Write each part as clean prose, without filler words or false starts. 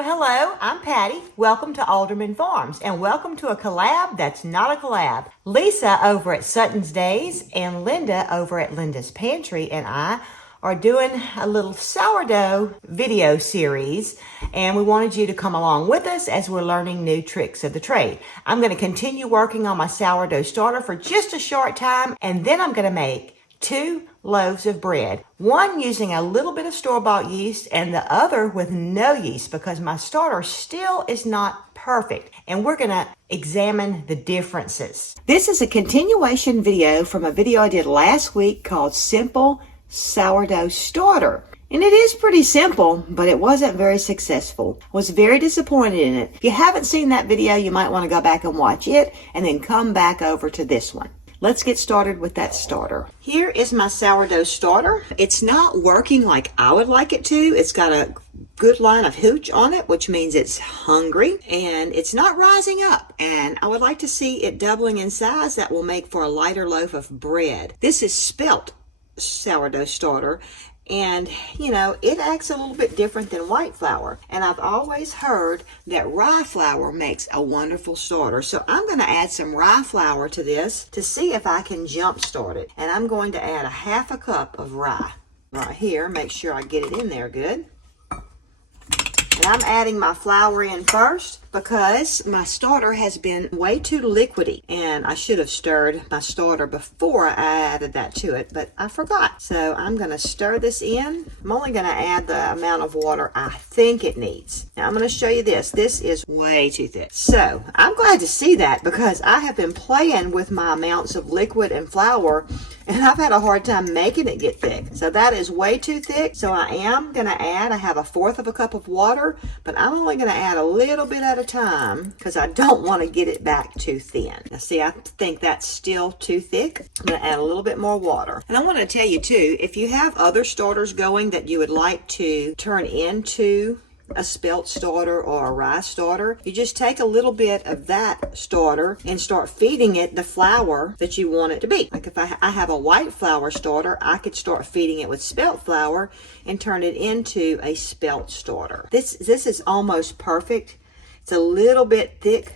Well, hello, I'm Patty. Welcome to Alderman Farms, and welcome to a collab that's not a collab. Lisa over at Sutton's Days and Linda over at Linda's Pantry and I are doing a little sourdough video series, and we wanted you to come along with us as we're learning new tricks of the trade. I'm going to continue working on my sourdough starter for just a short time, and then I'm going to make 2 loaves of bread, one using a little bit of store-bought yeast and the other with no yeast because my starter still is not perfect, and we're going to examine the differences. This is a continuation video from a video I did last week called Simple Sourdough Starter. And it is pretty simple, but it wasn't very successful. I was very disappointed in it. If you haven't seen that video, you might want to go back and watch it and then come back over to this one. Let's get started with that starter. Here is my sourdough starter. It's not working like I would like it to. It's got a good line of hooch on it, which means it's hungry, and it's not rising up. And I would like to see it doubling in size. That will make for a lighter loaf of bread. This is spelt sourdough starter. And, you know, it acts a little bit different than white flour. And I've always heard that rye flour makes a wonderful starter. So I'm going to add some rye flour to this to see if I can jump start it. And I'm going to add a 1/2 cup of rye right here. Make sure I get it in there good. And I'm adding my flour in first because my starter has been way too liquidy. And I should have stirred my starter before I added that to it, but I forgot. So I'm going to stir this in. I'm only going to add the amount of water I think it needs. Now I'm going to show you this. This is way too thick. So I'm glad to see that because I have been playing with my amounts of liquid and flour, and I've had a hard time making it get thick. So that is way too thick. So I am going to add, I have a 1/4 cup of water, but I'm only going to add a little bit at a time because I don't want to get it back too thin. Now see, I think that's still too thick. I'm going to add a little bit more water. And I want to tell you too, if you have other starters going that you would like to turn into a spelt starter or a rye starter, you just take a little bit of that starter and start feeding it the flour that you want it to be. Like if I have a white flour starter, I could start feeding it with spelt flour and turn it into a spelt starter. This is almost perfect. It's a little bit thick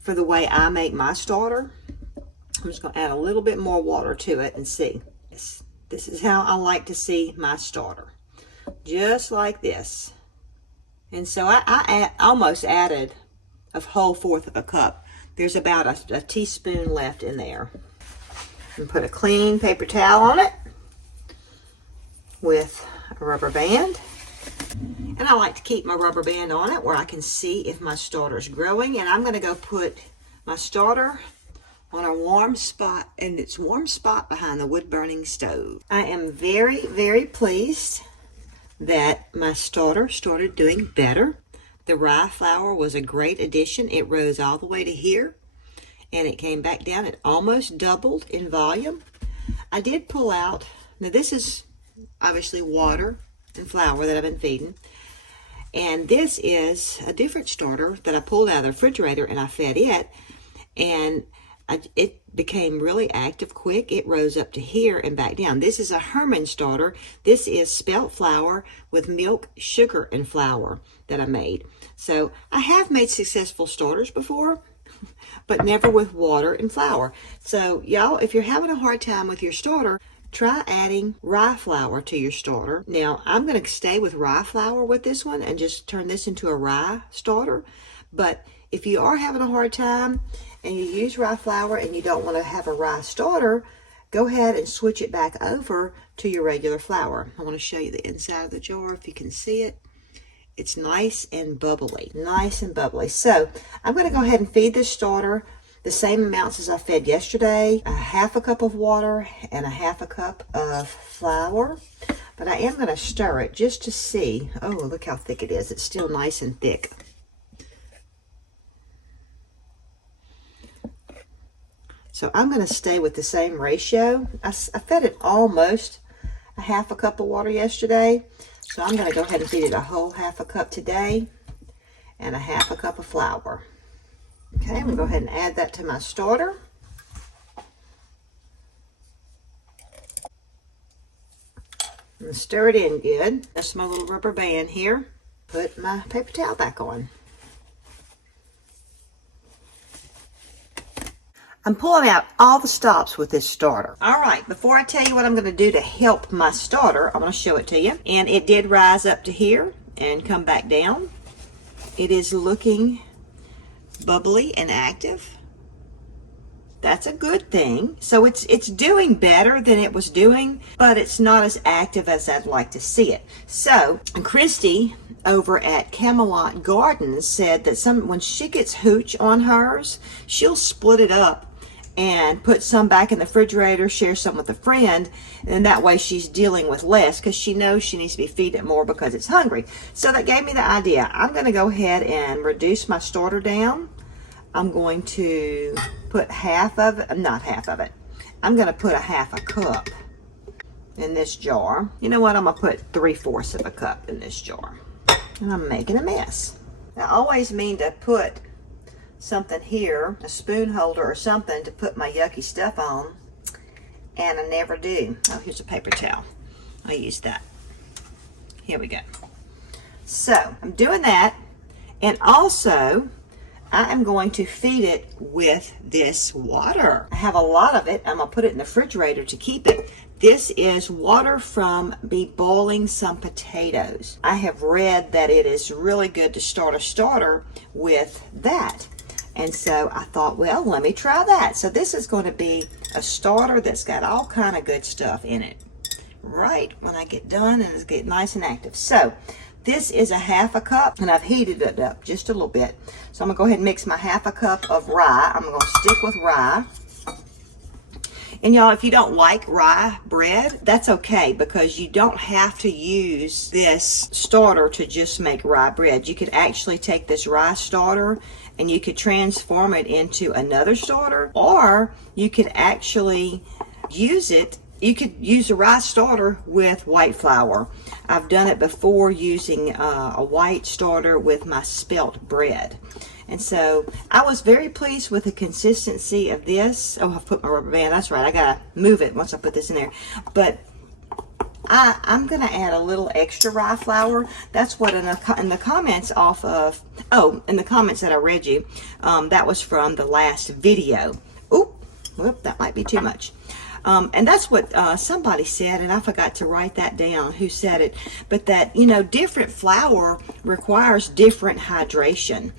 for the way I make my starter. I'm just going to add a little bit more water to it and see. This is how I like to see my starter. Just like this. And so I almost added a whole 1/4 cup. There's about a teaspoon left in there. And put a clean paper towel on it with a rubber band. And I like to keep my rubber band on it where I can see if my starter's growing. And I'm going to go put my starter on a warm spot, and it's warm spot behind the wood burning stove. I am very, very pleased that my starter started doing better. The rye flour was a great addition. It rose all the way to here and it came back down. It almost doubled in volume. I did pull out, now this is obviously water and flour that I've been feeding, and this is a different starter that I pulled out of the refrigerator and I fed it, and it became really active quick. It rose up to here and back down. This is a Herman starter. This is spelt flour with milk, sugar, and flour that I made. So I have made successful starters before, but never with water and flour. So y'all, if you're having a hard time with your starter, try adding rye flour to your starter. Now I'm going to stay with rye flour with this one and just turn this into a rye starter. But if you are having a hard time and you use rye flour and you don't want to have a rye starter, go ahead and switch it back over to your regular flour. I want to show you the inside of the jar if you can see it. It's nice and bubbly, nice and bubbly. So I'm going to go ahead and feed this starter the same amounts as I fed yesterday, a 1/2 cup of water and a 1/2 cup of flour. But I am going to stir it just to see. Oh, look how thick it is. It's still nice and thick. So I'm going to stay with the same ratio. I fed it almost a 1/2 cup of water yesterday. So I'm going to go ahead and feed it a whole 1/2 cup today and a 1/2 cup of flour. Okay, I'm going to go ahead and add that to my starter. And stir it in good. That's my little rubber band here. Put my paper towel back on. I'm pulling out all the stops with this starter. All right, before I tell you what I'm going to do to help my starter, I'm going to show it to you. And it did rise up to here and come back down. It is looking bubbly and active. That's a good thing. So it's doing better than it was doing, but it's not as active as I'd like to see it. So Christy over at Camelot Gardens said that when she gets hooch on hers, she'll split it up and put some back in the refrigerator, share some with a friend, and that way she's dealing with less because she knows she needs to be feeding it more because it's hungry. So that gave me the idea. I'm going to go ahead and reduce my starter down. I'm going to put half of it, not half of it, I'm going to put a half a cup in this jar. You know what, I'm going to put 3/4 of a cup in this jar. And I'm making a mess. I always mean to put something here, a spoon holder or something to put my yucky stuff on, and I never do. Oh, here's a paper towel. I'll use that. Here we go. So I'm doing that, and also I am going to feed it with this water. I have a lot of it. I'm going to put it in the refrigerator to keep it. This is water from me boiling some potatoes. I have read that it is really good to start a starter with that. And so I thought, well, let me try that. So this is going to be a starter that's got all kind of good stuff in it. Right when I get done and it's getting nice and active. So this is a half a cup, and I've heated it up just a little bit. So I'm going to go ahead and mix my half a cup of rye. I'm going to stick with rye. And y'all, if you don't like rye bread, that's okay, because you don't have to use this starter to just make rye bread. You could actually take this rye starter and you could transform it into another starter, or you could actually use it. You could use a rye starter with white flour. I've done it before using a white starter with my spelt bread. And so I was very pleased with the consistency of this. Oh, I've put my rubber band. That's right. I got to move it once I put this in there. But I'm going to add a little extra rye flour. That's what in the comments off of, in the comments that I read you, that was from the last video. Oop, whoop, that might be too much. And that's what somebody said, and I forgot to write that down, who said it, but that, you know, different flour requires different hydration.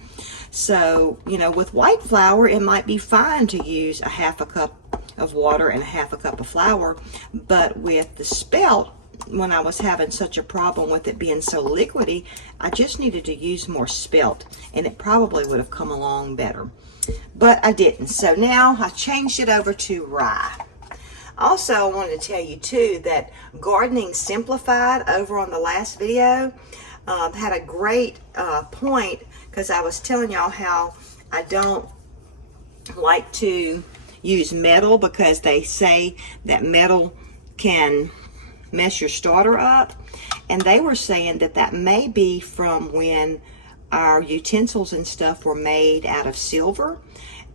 So, you know, with white flour, it might be fine to use a half a cup of water and a half a cup of flour, but with the spelt, when I was having such a problem with it being so liquidy, I just needed to use more spelt, and it probably would have come along better, but I didn't. So now I changed it over to rye. Also, I wanted to tell you too that Gardening Simplified over on the last video had a great point, because I was telling y'all how I don't like to use metal because they say that metal can mess your starter up, and they were saying that that may be from when our utensils and stuff were made out of silver,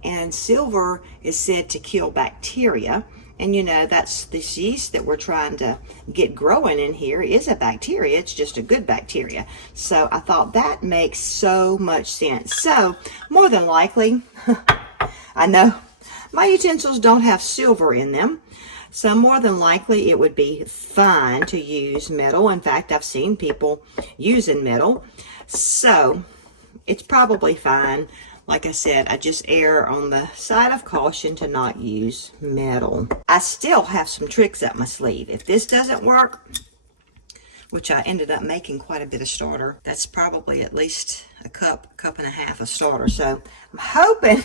and silver is said to kill bacteria. And you know, that's this yeast that we're trying to get growing in here is a bacteria. It's just a good bacteria. So I thought that makes so much sense. So more than likely, I know my utensils don't have silver in them. So more than likely it would be fine to use metal. In fact, I've seen people using metal. So it's probably fine. Like I said, I just err on the side of caution to not use metal. I still have some tricks up my sleeve. If this doesn't work, which I ended up making quite a bit of starter, that's probably at least a cup and a half of starter. So I'm hoping,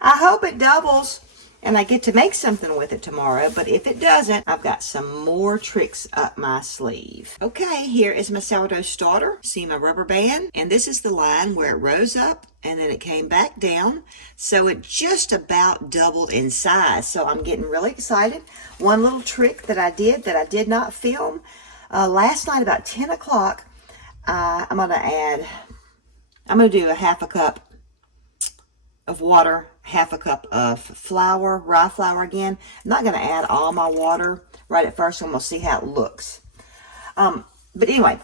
I hope it doubles and I get to make something with it tomorrow. But if it doesn't, I've got some more tricks up my sleeve. Okay, here is my sourdough starter. See my rubber band? And this is the line where it rose up and then it came back down. So it just about doubled in size. So I'm getting really excited. One little trick that I did not film last night about 10 o'clock. I'm going to do a half a cup of water, half a cup of flour, rye flour again. I'm not going to add all my water right at first. I'm going to see how it looks. But anyway,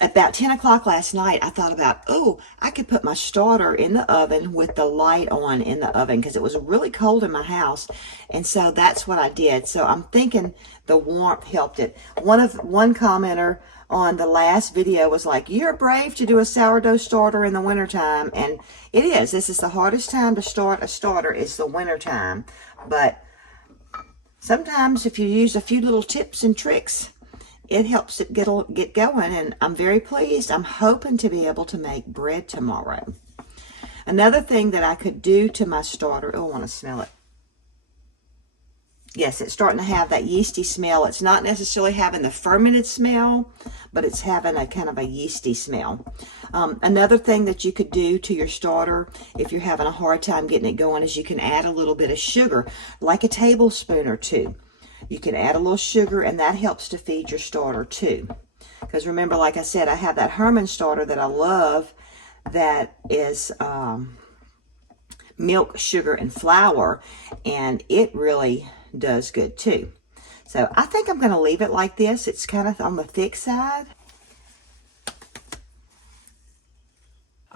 about 10 o'clock last night, I thought about, oh, I could put my starter in the oven with the light on in the oven because it was really cold in my house. And so that's what I did. So I'm thinking the warmth helped it. One commenter on the last video was like, you're brave to do a sourdough starter in the wintertime. And it is. This is the hardest time to start a starter. It's the wintertime. But sometimes if you use a few little tips and tricks, it helps it get going, and I'm very pleased. I'm hoping to be able to make bread tomorrow. Another thing that I could do to my starter, oh, I want to smell it. Yes, it's starting to have that yeasty smell. It's not necessarily having the fermented smell, but it's having a kind of a yeasty smell. Another thing that you could do to your starter, if you're having a hard time getting it going, is you can add a little bit of sugar, like a tablespoon or two. You can add a little sugar, and that helps to feed your starter too. Because remember, like I said, I have that Herman starter that I love that is milk, sugar, and flour, and it really does good too. So I think I'm going to leave it like this. It's kind of on the thick side.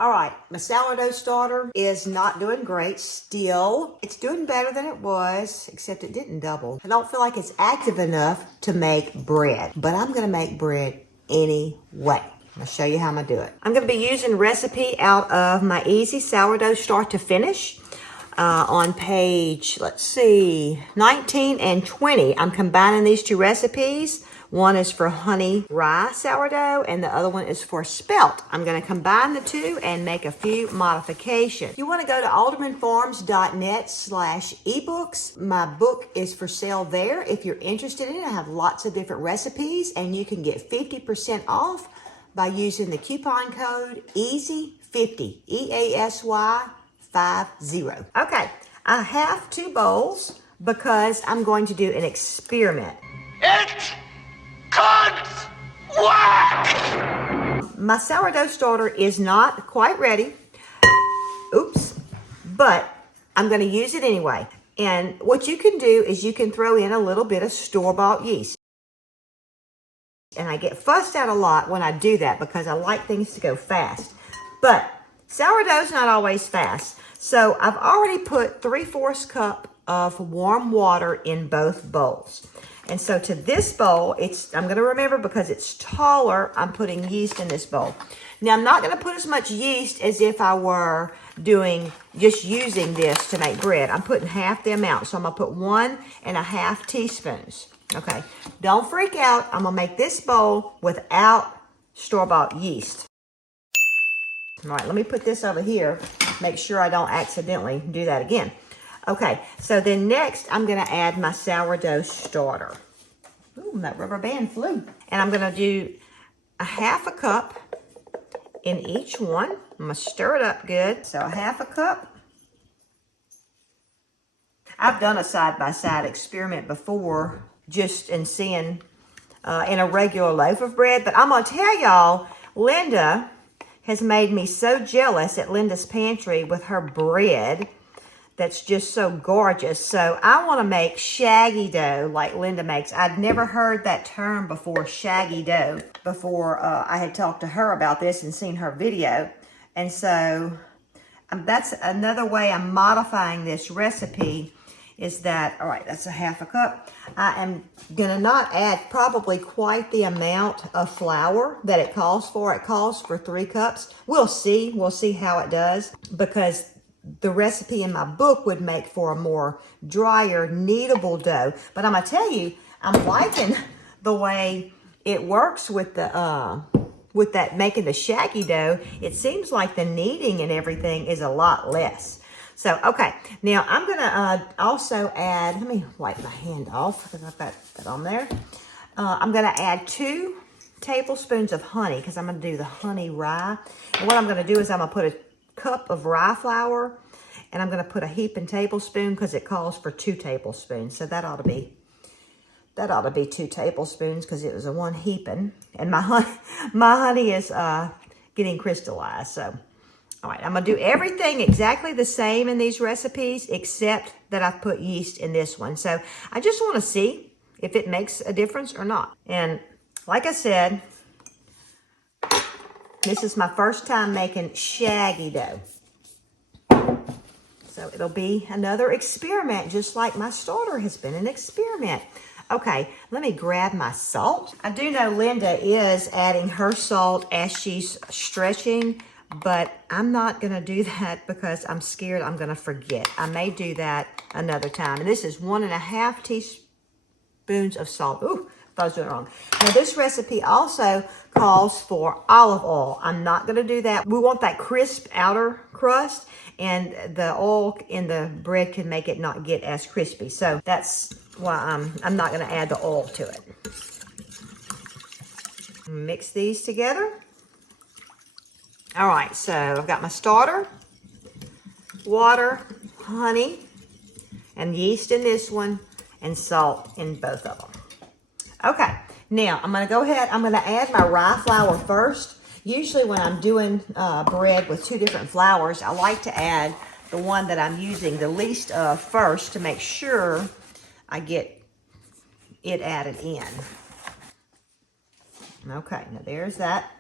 All right, my sourdough starter is not doing great still. It's doing better than it was, except it didn't double. I don't feel like it's active enough to make bread, but I'm gonna make bread anyway. I'll show you how I'm gonna do it. I'm gonna be using recipe out of my Easy Sourdough Start to Finish. On page, let's see, 19 and 20. I'm combining these two recipes. One is for honey rye sourdough, and the other one is for spelt. I'm going to combine the two and make a few modifications. You want to go to aldermanfarms.net/ebooks. My book is for sale there. If you're interested in it, I have lots of different recipes, and you can get 50% off by using the coupon code EASY50, EASY50. Okay, I have 2 bowls because I'm going to do an experiment. My sourdough starter is not quite ready. Oops. But I'm going to use it anyway. And what you can do is you can throw in a little bit of store-bought yeast. And I get fussed out a lot when I do that because I like things to go fast. But sourdough's not always fast. So I've already put 3/4 cup of warm water in both bowls. And so to this bowl, I'm going to remember because it's taller, I'm putting yeast in this bowl. Now, I'm not going to put as much yeast as if I were just using this to make bread. I'm putting half the amount. So I'm going to put 1.5 teaspoons. Okay. Don't freak out. I'm going to make this bowl without store-bought yeast. All right, let me put this over here. Make sure I don't accidentally do that again. Okay, so then next I'm going to add my sourdough starter. Ooh, that rubber band flew. And I'm going to do 1/2 cup in each one. I'm going to stir it up good. So 1/2 cup. I've done a side-by-side experiment before just in seeing in a regular loaf of bread. But I'm going to tell y'all, Linda has made me so jealous at Linda's Pantry with her bread. That's just so gorgeous. So I want to make shaggy dough like Linda makes. I'd never heard that term before, shaggy dough, before I had talked to her about this and seen her video. And so that's another way I'm modifying this recipe is that, all right, that's 1/2 cup. I am going to not add probably quite the amount of flour that it calls for. It calls for 3 cups. We'll see. We'll see how it does because the recipe in my book would make for a more drier, kneadable dough. But I'm going to tell you, I'm liking the way it works with that making the shaggy dough. It seems like the kneading and everything is a lot less. So, okay. Now, I'm going to also add, let me wipe my hand off because I've got that on there. I'm going to add 2 tablespoons of honey because I'm going to do the honey rye. And what I'm going to do is I'm going to put a cup of rye flour, and I'm going to put a heaping tablespoon because it calls for 2 tablespoons. So that ought to be 2 tablespoons because it was a 1 heaping. And my honey is getting crystallized. So, all right, I'm going to do everything exactly the same in these recipes except that I've put yeast in this one. So I just want to see if it makes a difference or not. And like I said, This is my first time making shaggy dough. So it'll be another experiment, just like my starter has been an experiment. Okay, let me grab my salt. I do know Linda is adding her salt as she's stretching, but I'm not gonna do that because I'm scared I'm gonna forget. I may do that another time. And this is 1.5 teaspoons of salt. Ooh, I was doing it wrong. Now this recipe also calls for olive oil. I'm not gonna do that. We want that crisp outer crust, and the oil in the bread can make it not get as crispy. So that's why I'm not gonna add the oil to it. Mix these together. All right, so I've got my starter, water, honey, and yeast in this one, and salt in both of them. Okay, now I'm gonna go ahead, I'm gonna add my rye flour first. Usually when I'm doing bread with 2 different flours, I like to add the one that I'm using the least of first to make sure I get it added in. Okay, now there's that.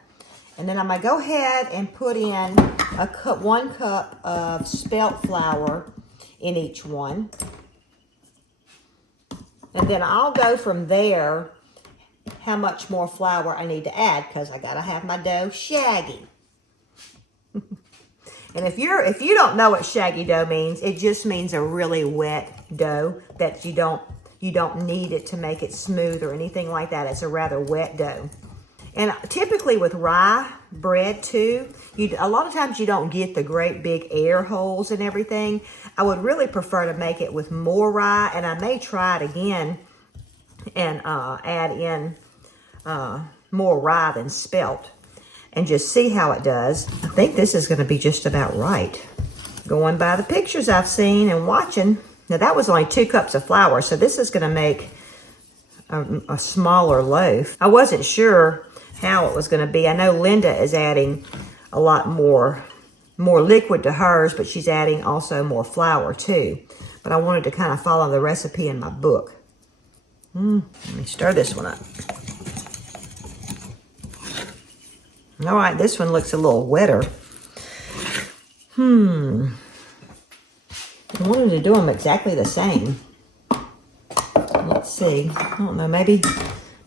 And then I'm gonna go ahead and put in 1 cup of spelt flour in each one. And then I'll go from there how much more flour I need to add, because I gotta have my dough shaggy. And if you don't know what shaggy dough means, it just means a really wet dough that you don't need it to make it smooth or anything like that. It's a rather wet dough. And typically with rye bread too, a lot of times you don't get the great big air holes and everything. I would really prefer to make it with more rye, and I may try it again and add in more rye than spelt and just see how it does. I think this is going to be just about right. Going by the pictures I've seen and watching. Now that was only 2 cups of flour, so this is going to make a smaller loaf. I wasn't sure how it was going to be. I know Linda is adding a lot more liquid to hers, but she's adding also more flour too. But I wanted to kind of follow the recipe in my book. Let me stir this one up. All right, this one looks a little wetter. I wanted to do them exactly the same. Let's see. I don't know, maybe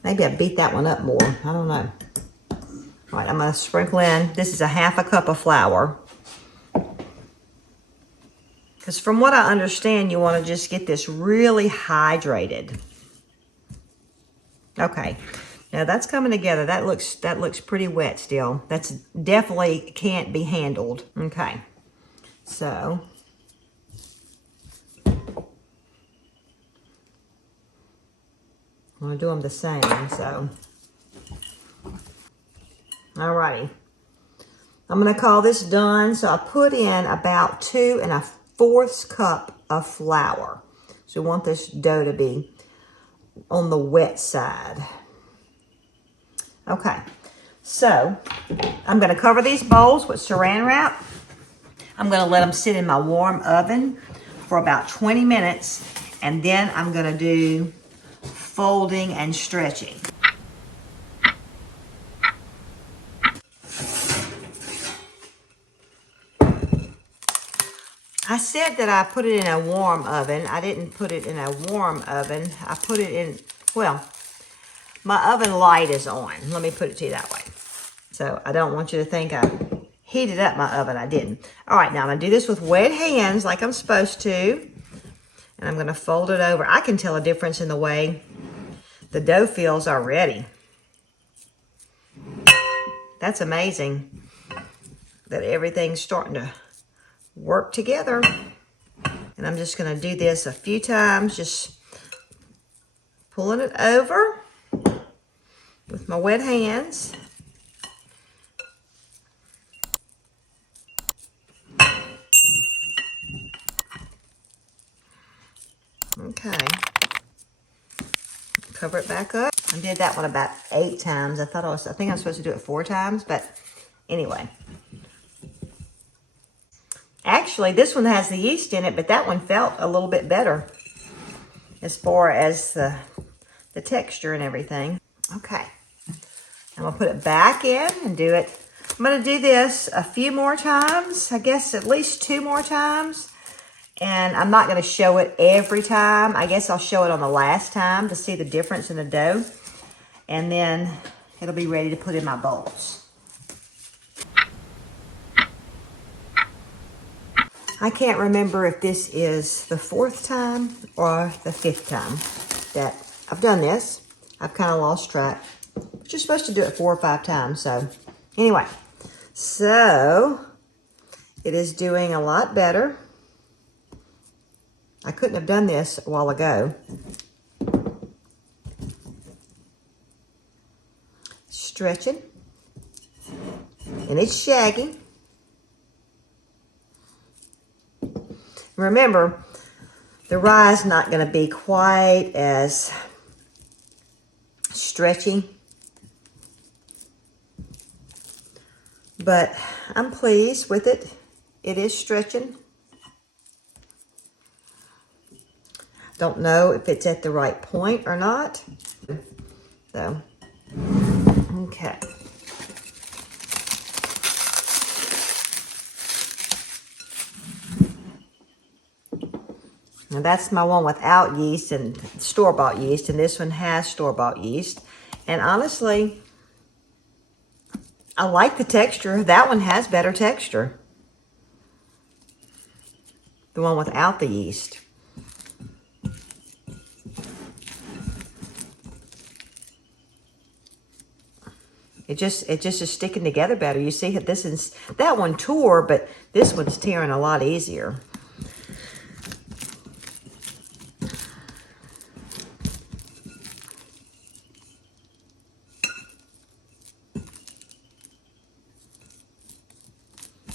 I beat that one up more. I don't know. All right, I'm gonna sprinkle in, this is 1/2 cup of flour. Because from what I understand, you wanna just get this really hydrated. Okay, now that's coming together. That looks pretty wet still. That's definitely can't be handled. Okay, so I'm gonna do them the same. So, alrighty, I'm gonna call this done. So I put in about 2 1/4 cup of flour. So we want this dough to be on the wet side. Okay, so I'm going to cover these bowls with saran wrap. I'm going to let them sit in my warm oven for about 20 minutes, and then I'm going to do folding and stretching. I said that I put it in a warm oven. I didn't put it in a warm oven. I put it in, well, my oven light is on. Let me put it to you that way. So I don't want you to think I heated up my oven. I didn't. All right, now I'm gonna do this with wet hands like I'm supposed to. And I'm gonna fold it over. I can tell a difference in the way the dough feels already. That's amazing that everything's starting to work together. And I'm just gonna do this a few times, just pulling it over with my wet hands. Okay. Cover it back up. I did that one about 8 times. I think I'm supposed to do it 4 times, but anyway. Actually, this one has the yeast in it, but that one felt a little bit better as far as the texture and everything. Okay. I'm gonna put it back in and do it I'm going to do this a few more times, I guess at least 2 more times. And I'm not going to show it every time. I guess I'll show it on the last time to see the difference in the dough. And then it'll be ready to put in my bowls. I can't remember if this is the 4th time or the 5th time that I've done this. I've kind of lost track. But you're supposed to do it 4 or 5 times. So anyway, so it is doing a lot better. I couldn't have done this a while ago. Stretching. And it's shaggy. Remember, the rye is not going to be quite as stretchy. But I'm pleased with it. It is stretching. Don't know if it's at the right point or not. So, okay. Now that's my one without yeast and store-bought yeast, and this one has store-bought yeast. And honestly, I like the texture. That one has better texture. The one without the yeast. It just is sticking together better. You see, this is, that one tore, but this one's tearing a lot easier.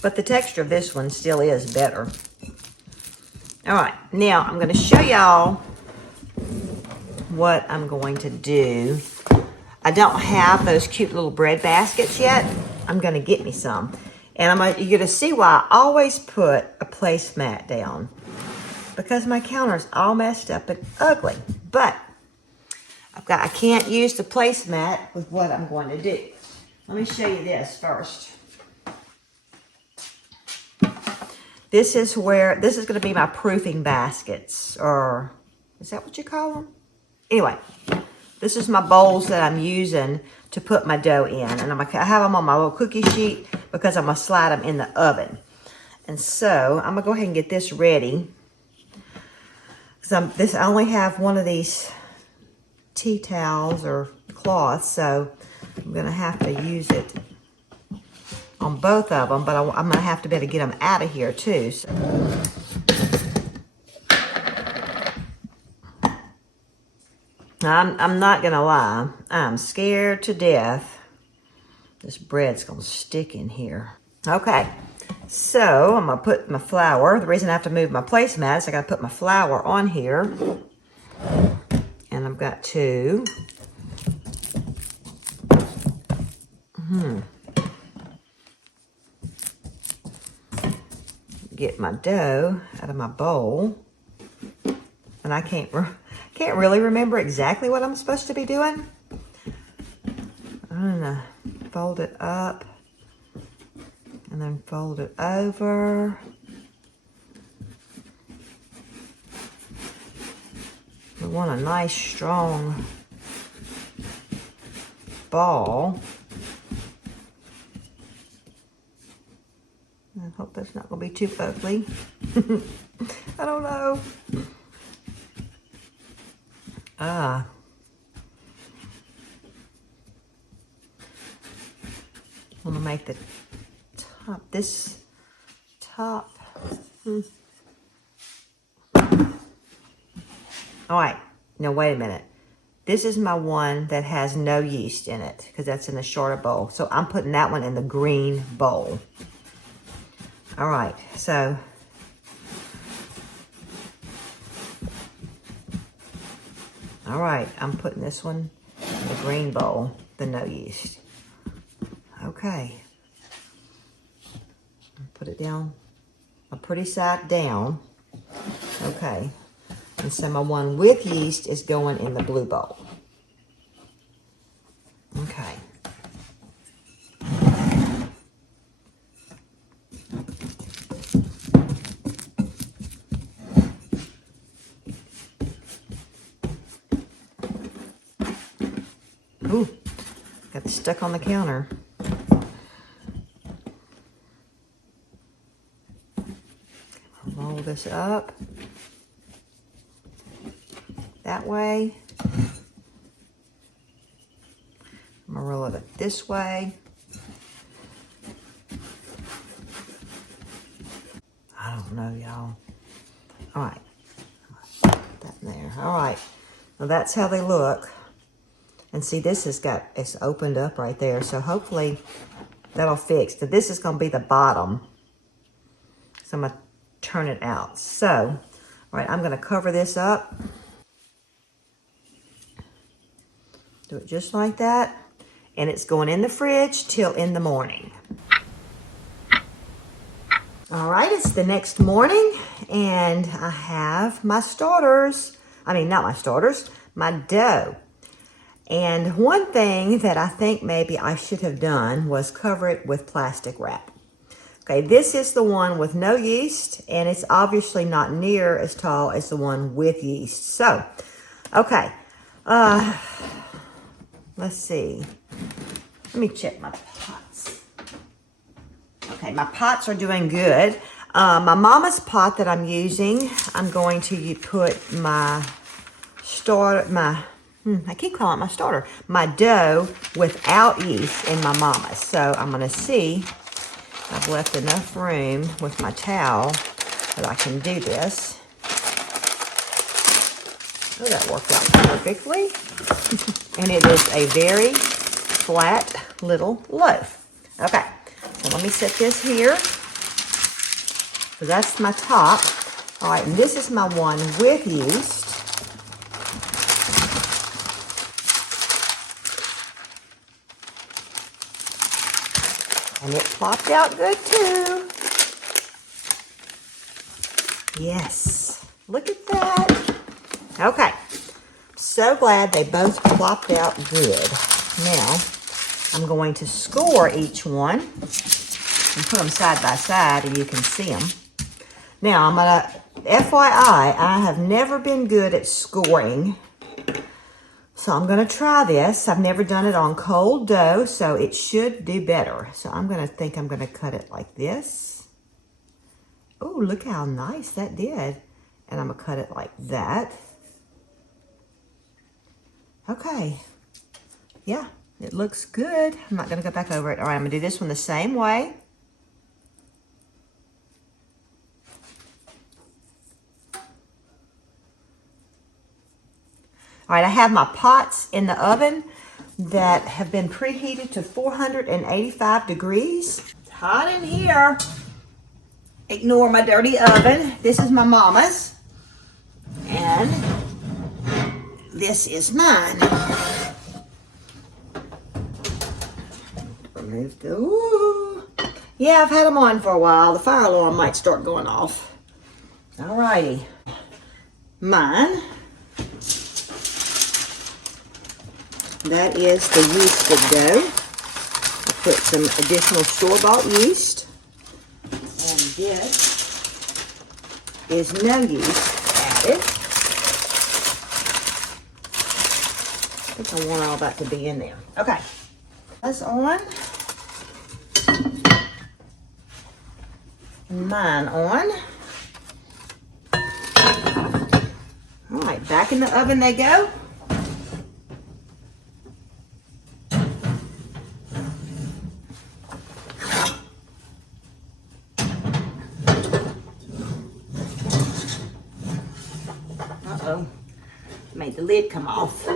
But the texture of this one still is better. All right, now I'm going to show y'all what I'm going to do. I don't have those cute little bread baskets yet. I'm going to get me some. And you're going to see why I always put a placemat down. Because my counter's all messed up and ugly. But I can't use the placemat with what I'm going to do. Let me show you this first. This is going to be my proofing baskets, or is that what you call them? Anyway, this is my bowls that I'm using to put my dough in. And I have them on my little cookie sheet because I'm going to slide them in the oven. And so I'm going to go ahead and get this ready. Because I only have one of these tea towels or cloths, so I'm going to have to use it on both of them, but I'm going to have to be able to get them out of here too. So. I'm not going to lie. I'm scared to death. This bread's going to stick in here. Okay, so I'm going to put my flour. The reason I have to move my placemat is I got to put my flour on here. And I've got to get my dough out of my bowl. And I can't really remember exactly what I'm supposed to be doing. I'm gonna fold it up and then fold it over. We want a nice strong ball. I hope that's not going to be too ugly. I don't know. I'm going to make this top. All right, now wait a minute. This is my one that has no yeast in it because that's in the shorter bowl. So I'm putting that one in the green bowl. All right, so I'm putting this one in the green bowl, the no yeast. Okay, put it down, a pretty side down. Okay, and so my one with yeast is going in the blue bowl. Okay. Ooh, got it stuck on the counter. Roll this up that way. I'm gonna roll it this way. I don't know, y'all. All right, put that in there. All right, well, that's how they look. And see, it's opened up right there. So hopefully that'll fix. So this is gonna be the bottom. So I'm gonna turn it out. So, all right, I'm gonna cover this up. Do it just like that. And it's going in the fridge till in the morning. All right, it's the next morning and I have my starters. I mean, not my starters, my dough. And one thing that I think maybe I should have done was cover it with plastic wrap. Okay, this is the one with no yeast, and it's obviously not near as tall as the one with yeast. So, okay, let's see. Let me check my pots. Okay, my pots are doing good. My mama's pot that I'm using, I'm going to put my I keep calling it my starter, my dough without yeast in my mama's. So I'm gonna see, I've left enough room with my towel that I can do this. Oh, that worked out perfectly. And it is a very flat little loaf. Okay, so let me set this here. So that's my top. All right, and this is my one with yeast. And it plopped out good too. Yes, look at that. Okay, so glad they both plopped out good. Now, I'm going to score each one and put them side by side and you can see them. Now, I'm gonna, FYI, I have never been good at scoring. So I'm gonna try this. I've never done it on cold dough, so it should do better. So I'm gonna cut it like this. Oh, look how nice that did. And I'm gonna cut it like that. Okay, yeah, it looks good. I'm not gonna go back over it. All right, I'm gonna do this one the same way. All right, I have my pots in the oven that have been preheated to 485 degrees. It's hot in here. Ignore my dirty oven. This is my mama's. And this is mine. Remove the, ooh. Yeah, I've had them on for a while. The fire alarm might start going off. All righty. Mine. That is the yeasted dough. I put some additional store-bought yeast. And this is no yeast added. I think I want all that to be in there. Okay. That's on. Mine on. All right, back in the oven they go. Made the lid come off.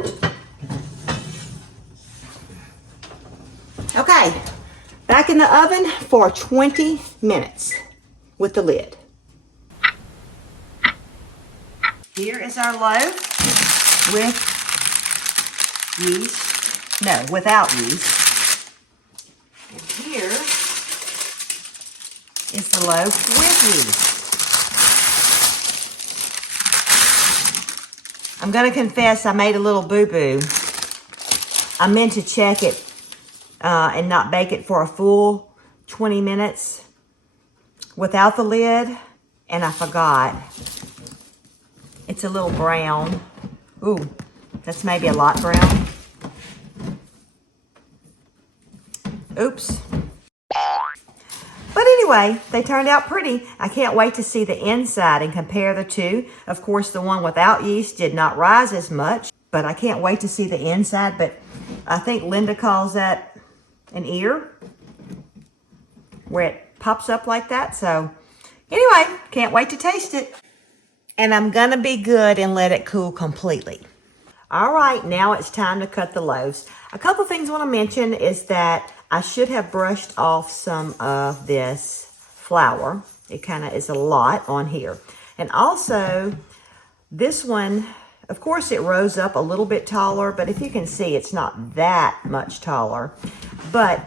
Okay, back in the oven for 20 minutes with the lid. Here is our loaf with yeast. No, without yeast. And here is the loaf with yeast. I'm going to confess I made a little boo-boo. I meant to check it and not bake it for a full 20 minutes without the lid, and I forgot. It's a little brown. Ooh, that's maybe a lot brown. Oops. But anyway, they turned out pretty. I can't wait to see the inside and compare the two. Of course, the one without yeast did not rise as much, but I can't wait to see the inside. But I think Linda calls that an ear, where it pops up like that. So anyway, can't wait to taste it. And I'm gonna be good and let it cool completely. All right, now it's time to cut the loaves. A couple things I want to mention is that I should have brushed off some of this flour. It kind of is a lot on here. And also, this one, of course, it rose up a little bit taller, but if you can see, it's not that much taller. But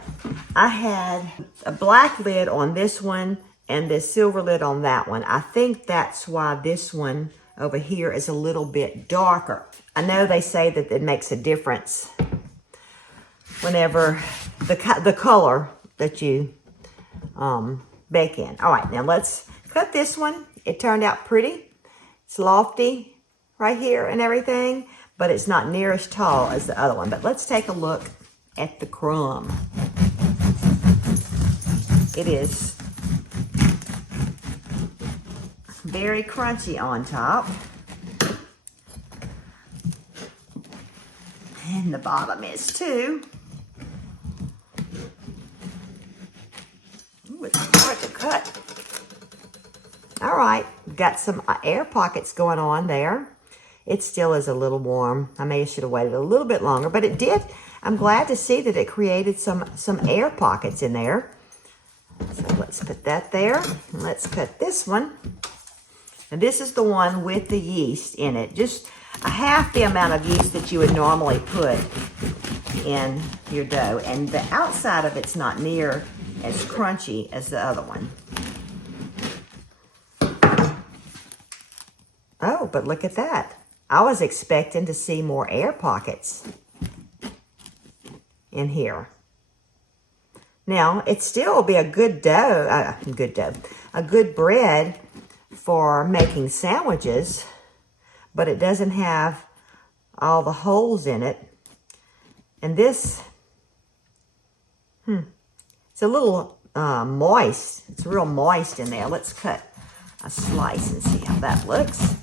I had a black lid on this one and this silver lid on that one. I think that's why this one over here is a little bit darker. I know they say that it makes a difference whenever the color that you bake in. All right, now let's cut this one. It turned out pretty. It's lofty right here and everything, but it's not near as tall as the other one. But let's take a look at the crumb. It is very crunchy on top. And the bottom is too. Ooh, it's hard to cut. All right, got some air pockets going on there. It still is a little warm. I may should have waited a little bit longer, but it did. I'm glad to see that it created some air pockets in there. So let's put that there. And let's cut this one. And this is the one with the yeast in it. Just a half the amount of yeast that you would normally put in your dough. And the outside of it's not near as crunchy as the other one. Oh, but look at that. I was expecting to see more air pockets in here. Now, it still will be a good dough, a good bread for making sandwiches, but it doesn't have all the holes in it. And this, it's a little moist. It's real moist in there. Let's cut a slice and see how that looks.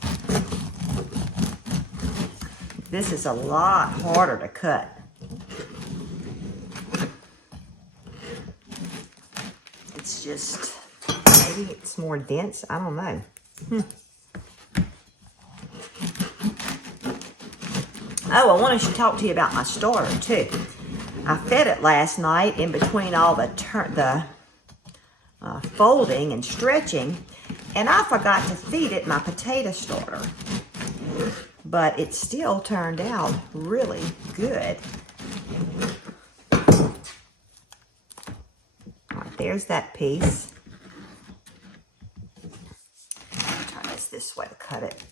This is a lot harder to cut. It's just, maybe it's more dense. I don't know. Oh, I want to talk to you about my starter too. I fed it last night in between all the folding and stretching, and I forgot to feed it my potato starter. But it still turned out really good. All right, there's that piece. Turn this way to cut it.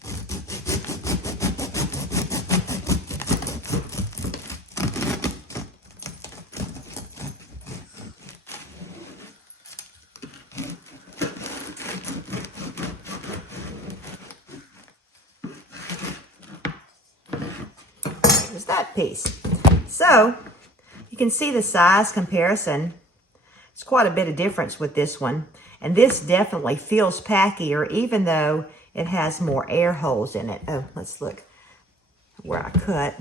There's that piece. So you can see the size comparison. It's quite a bit of difference with this one. And this definitely feels packier, even though it has more air holes in it. Oh, let's look where I cut.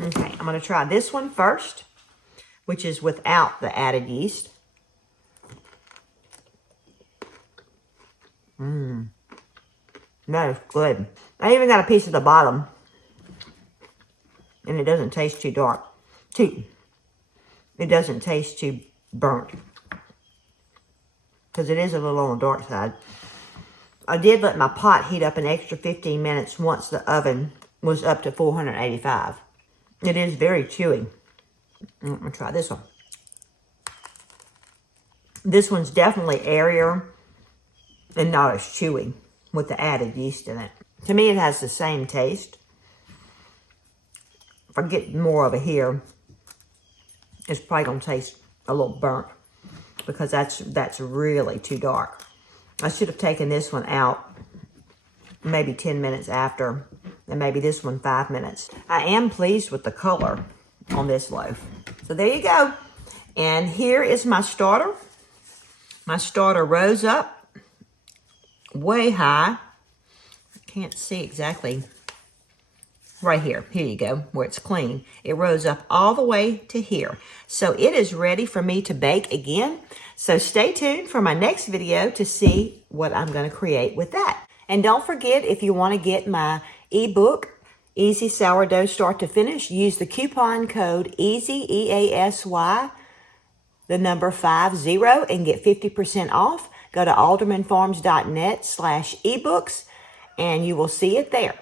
Okay, I'm going to try this one first, which is without the added yeast. That is good. I even got a piece of the bottom. And it doesn't taste too dark. It doesn't taste too burnt. Because it is a little on the dark side. I did let my pot heat up an extra 15 minutes once the oven was up to 485. It is very chewy. I'm going to try this one. This one's definitely airier and not as chewy with the added yeast in it. To me, it has the same taste. If I get more of it here, it's probably going to taste a little burnt because that's really too dark. I should have taken this one out maybe 10 minutes after and maybe this one 5 minutes. I am pleased with the color on this loaf. So there you go. And here is my starter. My starter rose up way high. Can't see exactly. Right here. Here you go, where it's clean. It rose up all the way to here. So it is ready for me to bake again. So stay tuned for my next video to see what I'm going to create with that. And don't forget, if you want to get my ebook, Easy Sourdough Start to Finish, use the coupon code EASY, EASY, the number 50, and get 50% off. Go to aldermanfarms.net/ebooks, and you will see it there.